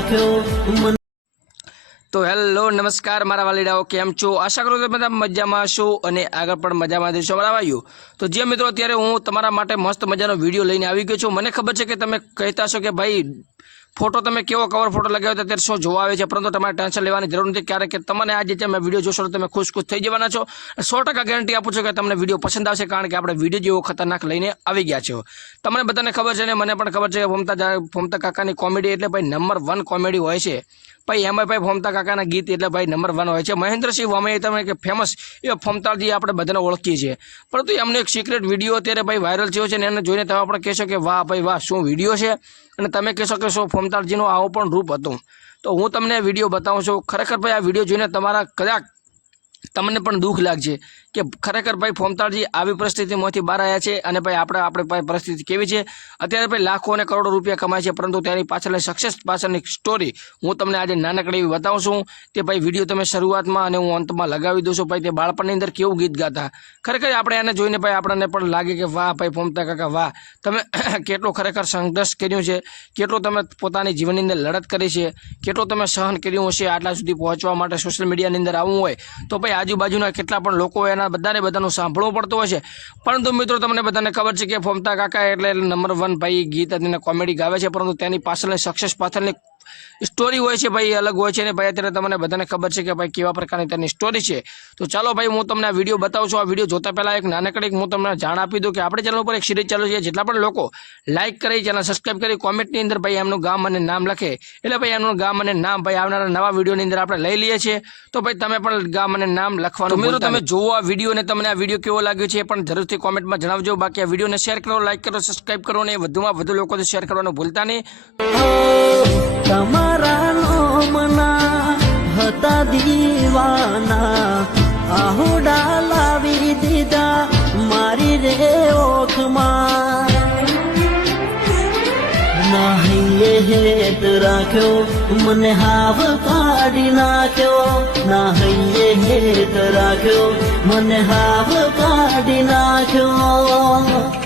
રાખ્યો। तो हेलो नमस्कार मारा वालीडाओ केम छो आशा करूँ बधा मजामां छो अने आगळ पण मजामां देशो। बराबर आव्યું तो जे मित्रों अत्यारे हूँ तमारा माटे मस्त मजानो विडियो लईने आवी गयो छुं। मने खबर छे के तमे कहेता छो के भाई फोटो तमे केवो कवर फोटो लगाव्यो तो अत्यारे शो जोवा आवे छे, परंतु तमारे टेन्शन लेवानी जरूर नथी। क्यारे के तमने आज जे विडियो जोशो तो तमे खुश खुश थई जवाना छो। 100% गैरंटी आपું છું કે તમને વિડિયો પસંદ આવશે, કારણ કે આપણે વિડિયો જેવો ખતરનાક લઈને આવી ગયા છો। તમને બધાને ખબર છે ને મને પણ ખબર છે કે ફોમતા કાકાની કોમેડી એટલે ભાઈ નંબર 1 કોમેડી હોય છે ભાઈ। એમાં ભાઈ ફોમતા કાકાના ગીત એટલે ભાઈ નંબર 1 હોય છે। મહેન્દ્રસિંહ વામૈયા તમે કે ફેમસ એ ફોમતાજી આપણે બધાને ઓળખીએ છીએ, પરંતુ એમનો એક સિક્રેટ વિડિયો અત્યારે ભાઈ વાયરલ થયો છે ને એને જોઈને તમે આપણે કહેશો કે વાહ ભાઈ વાહ શું વિડિયો છે, અને તમે કહેશો કે શું ફોમતાજીનું આવો પણ રૂપ હતું। તો હું તમને વિડિયો બતાવું છું। ખરેખર ભાઈ આ વિડિયો જોઈને તમારા કદાચ તમને પણ દુઃખ લાગશે કે ખરેખર ભાઈ ફોમતાજી આવી પરિસ્થિતિમાંથી બહાર આવ્યા છે, અને ભાઈ આપણે પરિસ્થિતિ કેવી છે અત્યારે। ભાઈ લાખો અને કરોડો રૂપિયા કમાય છે, પરંતુ તેની પાછળની સક્સેસ પાછળની સ્ટોરી હું તમને આજે નાનકડી એવી બતાવું છું। તે ભાઈ વિડીયો તમે શરૂઆતમાં અને હું અંતમાં લગાવી દઉં છું। ભાઈ તે બાળપણની અંદર કેવું ગીત ગાતા, ખરેખર આપણે એને જોઈને ભાઈ આપણને પણ લાગે કે વાહ ભાઈ ફોમતા કાકા વાહ, તમે કેટલો ખરેખર સંઘર્ષ કર્યું છે, કેટલો તમે પોતાની જીવનની અંદર લડત કરી છે, કેટલો તમે સહન કર્યું હશે આટલા સુધી પહોંચવા માટે। સોશિયલ મીડિયાની અંદર આવવું હોય તો ભાઈ આજુબાજુના કેટલા પણ લોકો એના બધાનું સાંભળવું પડતું હોય છે, પરંતુ મિત્રો તમને બધાને ખબર છે કે ફોમતા કાકા એટલે નંબર 1 ભાઈ ગીત અને કોમેડી ગાવે છે, પરંતુ તેની પાછળની સક્સેસ પાછળની સ્ટોરી હોય છે ભાઈ અલગ હોય છે ને ભાઈ અત્યારે તમને બધાને ખબર છે કે ભાઈ કેવા પ્રકારની તેની સ્ટોરી છે। તો ચાલો ભાઈ હું તમને આ વિડીયો બતાવું છું। આ વિડીયો જોતા પહેલા એક નાનકડી હું તમને જાણ આપી દઉં કે આપણી ચેનલ ઉપર એક સિરીઝ ચાલુ છે। જેટલા પણ લોકો લાઈક કરી, ચેનલ સબસ્ક્રાઇબ કરી, કોમેન્ટની અંદર ભાઈ એમનું ગામ અને નામ લખે એટલે ભાઈ એમનું ગામ અને નામ ભાઈ આવનારા નવા વિડીયોની અંદર આપણે લઈ લઈએ છીએ। તો ભાઈ તમે પણ ગામ અને નામ લખવાનું મિત્રો તમે જોવો આ વિડીયો અને તમને આ વિડીયો કેવો લાગ્યો છે એ પણ જરૂરથી કોમેન્ટમાં જણાવજો। બાકી આ વિડીયોને શેર કરો, લાઈક કરો, સબસ્ક્રાઇબ કરો અને વધુમાં વધુ લોકોને શેર કરવાનું ભૂલતા નહીં। તમારા નોમના હતા દીવાના, આહોડા લાવી દીધા મારી રે ઓખમાં। નાહીએ હેત રાખ્યો મને હાવ કાઢી નાખ્યો, નાહીએ હેત રાખ્યો મને હાવ કાઢી નાખ્યો।